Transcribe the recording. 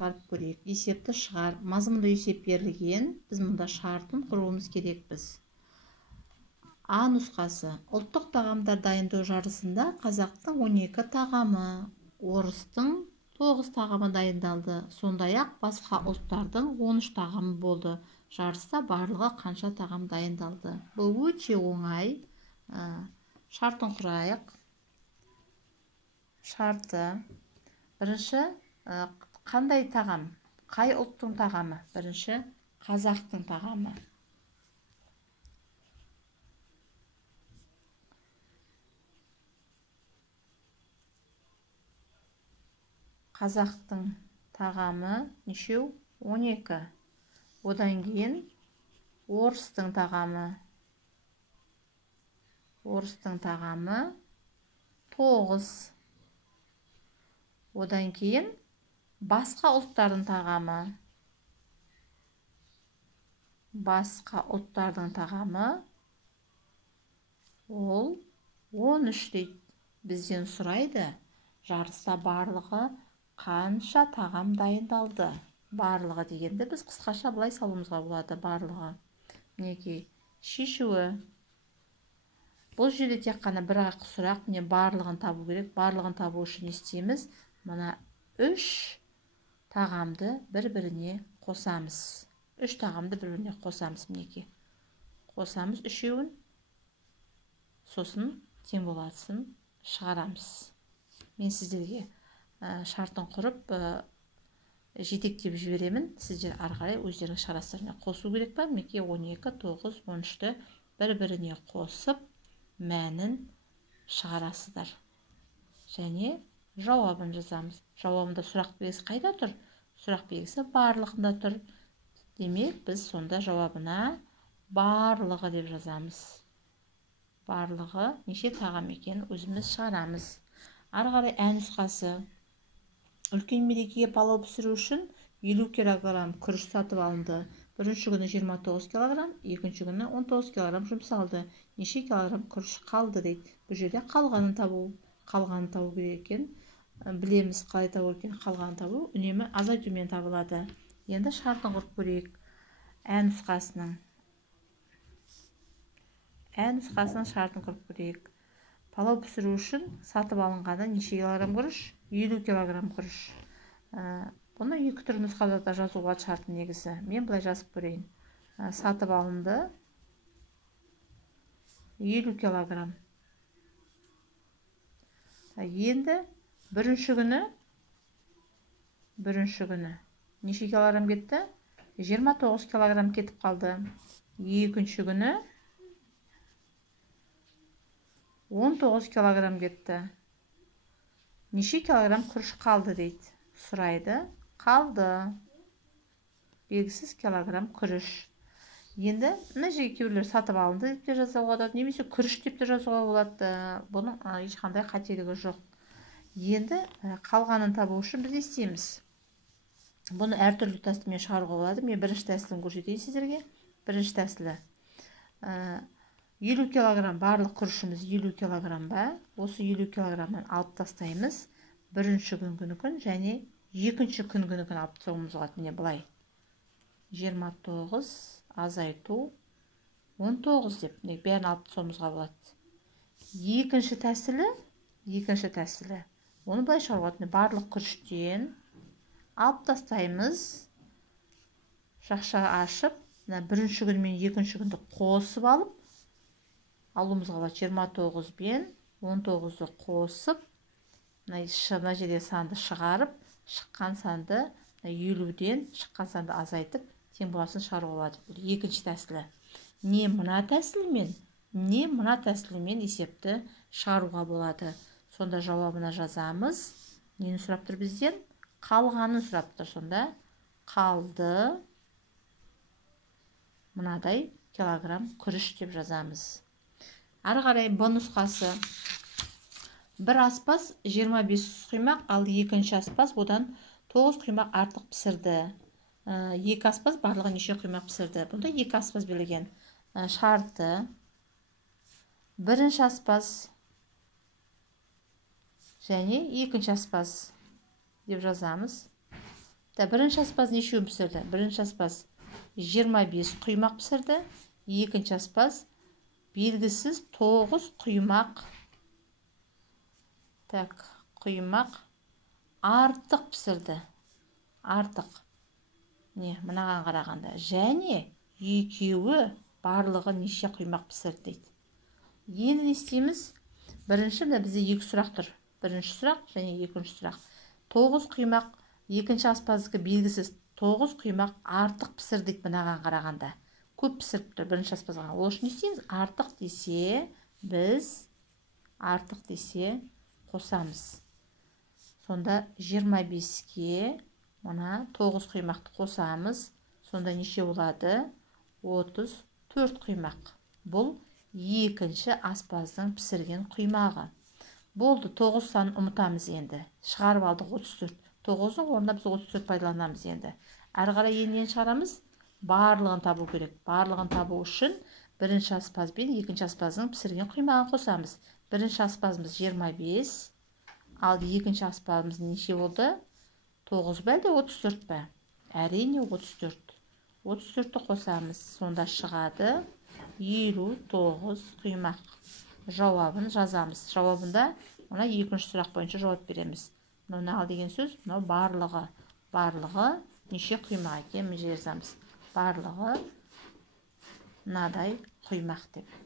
шығарып көрейік. Есепті шығар. Мазмұнда есеп берілген. Біз мұнда шартын құруымыз керекпіз. А нұсқасы. Ұлттық тағамдар дайындау жарысында қазақтың 12 тағамы, орыстың 9 тағамы дайындалды. Сондай-ақ басқа ұлттардың 13 тағамы болды. Жарыста барлығы қанша тағам дайындалды? Бұл өте оңай. Шартын құрайық. Шарты. Бірінші, қандай тағам? Қай ұлттың тағамы? Бірінші, қазақтың тағамы. Қазақтың тағамы нешеу? 12. Одан кейін орыстың тағамы. Орыстың тағамы 9. Одан кейін басқа ұлттардың тағамы. Басқа ұлттардың тағамы ол 13 дейді. Бізден сұрайды, жарыста барлығы қанша тағам дайындалды? Барлығы дегенде біз қысқаша былай салуымызға болады. Барлығы. Мінекей, шешуі. Бұл жерде тек қана бір ақ сұрақ, міне барлығын табу керек. Барлығын табу үшін не істейміз? Мына 3 тағамды бір-біріне қосамыз. 3 тағамды бір-біріне қосамыз, мінекей. Қосамыз үшеуін. Сосын тең болатысын шығарамыз. Мен сіздерге шартын құрып жетектеп жіберемін. Сіздер ары қарай өздеріңіз шығарасыздар. Қосу керек па? Мінекей 12, 9, 13-ті бір-біріне қосып мәнін шығарасыздар. Және жауабын жазамыз. Жауабында сұрақ белгісі қайда тұр? Сұрақ белгісі барлығында тұр. Демек, біз сонда жауабына барлығы деп жазамыз. Барлығы неше тағам екенін өзіміз шығарамыз. Ары қарай ә нұсқасы. Үлкен мерекеге палау пісіру үшін 50 килограмм күріш сатып алынды. Бірінші күні 29 килограмм, екінші күні 19 килограмм жұмсалды. Неше килограмм күріш қалды дейді. Бұл жерде қалғанын табу керек екен. Білеміз қалай табу екен. Қалғанын табу үнемі азайтумен табылады. Енді шартын құрып көрейік. Ә нұсқасының шартын құрып көрейік. Палау пісіру үшін сатып алынғаны неше килограмм күріш? 50 килограмм күріш. Бұны екі түрлі нұсқада да жазуға шарты негізі. Мен былай жазып көрейін. Сатып алынды 50 килограмм. Енді бірінші күні неше килограмм кетті? 29 килограмм кетіп қалды. Екінші күні 19 килограмм кетті. Неше килограмм күріш қалды дейді. Сұрайды. Қалды. Белгісіз килограмм күріш. Енді мына жерге кейбіреулер сатып алынды деп те жазуға болады, немесе күріш деп те жазуға болады. Бұның ешқандай қателігі жоқ. Енді қалғанын табу үшін біз не істейміз? Бұны әртүрлі тәсілмен шығаруға болады. Мен бірінші тәсілін көрсетейін сіздерге. Бірінші тәсілі. 50 килограмм, барлық күрішіміз 50 килограмм ба? Осы 50 килограммнан алып тастаймыз. Бірінші күн және екінші күн алып тастауымыз болады. Міне былай. 29 азайту 19 деп бәрін алып тастауымызға болады. Екінші тәсілі. Оны былай шығаруға болады. Барлық күріштен алып тастаймыз. Жақша ашып, бірінші күн мен екінші күнді қосып алып алуымызға болады. 29 бен 19-ды қосып, мына жерде санды шығарып, шыққан санды 50-ден шыққан санды азайтып, тең боласын шығаруға болады. Бұл екінші тәсілі. Не мына тәсілімен есепті шығаруға болады. Сонда жауабына жазамыз. Нені сұрап тұр бізден? Қалғанын сұрап тұр. Сонда қалды мынадай килограмм күріш деп жазамыз. Ары қарай Б нұсқасы. Бір аспаз 25 құймақ, ал екінші аспаз одан 9 құймақ артық пісірді. Екі аспаз барлығы неше құймақ пісірді? Бұнда екі аспаз берілген. Шарты. Бірінші аспаз және екінші аспаз деп жазамыз. бірінші аспаз нешеуін пісірді? Бірінші аспаз 25 құймақ пісірді. Екінші аспаз белгісіз 9 құймақ. Құймақ артық пісірді. Артық. Не, мынаған қарағанда. Және екеуі барлығы неше құймақ пісірді дейді. Енді не істейміз? Бірінші бізде екі сұрақ тұр. Бірінші сұрақ және екінші сұрақ. 9 құймақ, екінші аспаздікі белгісіз 9 құймақ артық пісірдік мынаған қарағанда. Көп пісіріп тұр бірінші аспазға. Ол үшін не істейміз? Артық десе, біз артық десе қосамыз. Сонда 25-ке мына 9 құймақты қосамыз. Сонда неше болады? 34 құймақ. Бұл екінші аспаздың пісірген құймағы. Болды, 9 санын ұмытамыз енді. Шығарып алдық 34. 9-ның орнына біз 34 пайдаланамыз енді. Әрі қарай енен шығарамыз, барлығын табу керек. Барлығын табу үшін бірінші аспаз бен екінші аспаздың пісірген құймағын қосамыз. Бірінші аспазымыз 25, ал екінші аспазымыз неше болды? 9 бәлде 34 бә? Әрине 34. 34-ті қосамыз. Сонда шығады 59 құймақ. Жауабын жазамыз. Жауабында мына екінші сұрақ бойынша жауап береміз. Мынау деген сөз, мынау барлығы. Барлығы неше құймақ екенін жазамыз. Барлығы мынадай құймақ деп.